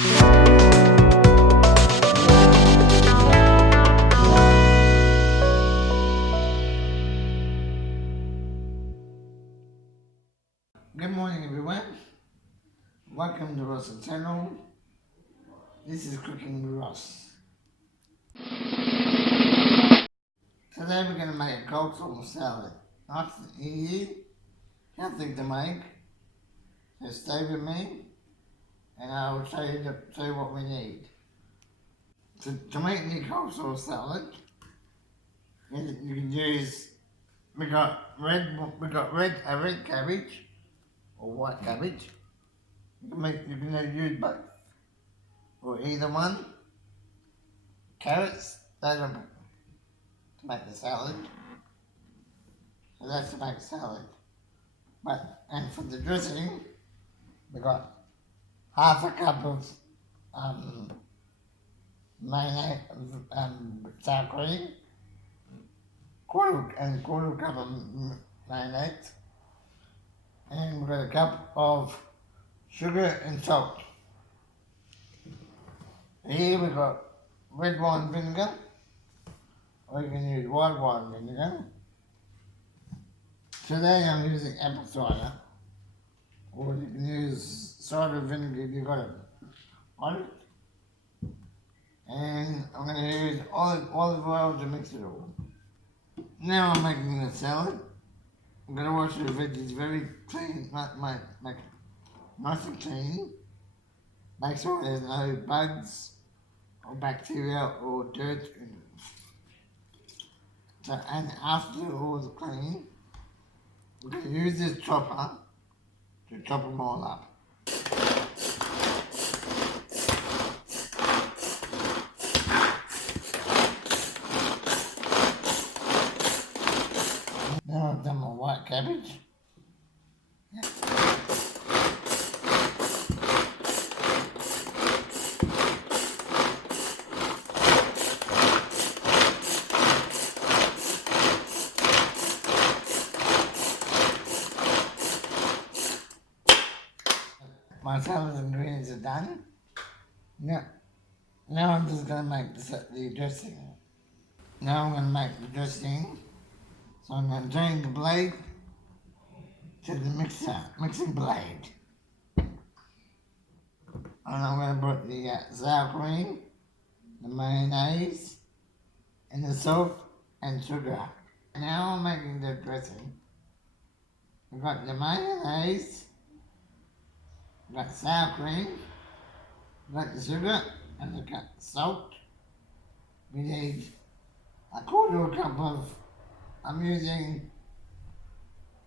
Good morning, everyone. Welcome to Ross's channel. This is Cooking with Ross. Today we're going to make a coleslaw salad. Nice and easy, healthy to make. So stay with me and I will show you what we need. To make the coleslaw salad, you can use, we got a red cabbage or white cabbage. You can use both, or either one. Carrots, those are to make the salad. So that's to make salad. And for the dressing, we got half a cup of mayonnaise, sour cream, quarter cup of mayonnaise, and we've got a cup of sugar and salt. Here we've got red wine vinegar, or you can use white wine vinegar. Today I'm using apple cider, or you can use cider vinegar if you've got it on it. And I'm going to use olive oil to mix it all. Now I'm making the salad. I'm going to wash the veggies very clean, make nice and clean. Make sure there's no bugs or bacteria or dirt in it. So, and after all is clean, we're going to use this chopper to chop them all up. Now I've done my white cabbage. My salad ingredients are done. Now I'm just going to make the dressing. Now I'm going to make the dressing. So I'm going to drain the blade to the mixing blade. And I'm going to put the sour cream, the mayonnaise, and the salt and sugar. Now I'm making the dressing. We've got the mayonnaise, we've got sour cream, we've got the sugar, and we've got the salt. We need a quarter of a cup of, I'm using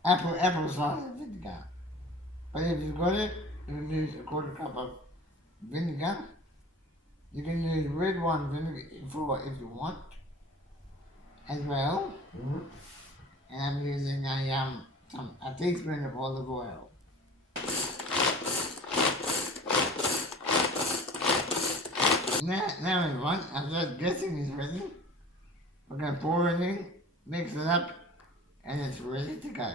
apple cider vinegar. But if you've got it, you can use a quarter cup of vinegar. You can use red wine vinegar if you want as well. And I'm using a teaspoon of olive oil. Now everyone, after the dressing is ready, we're going to pour it in, mix it up, and it's ready to go.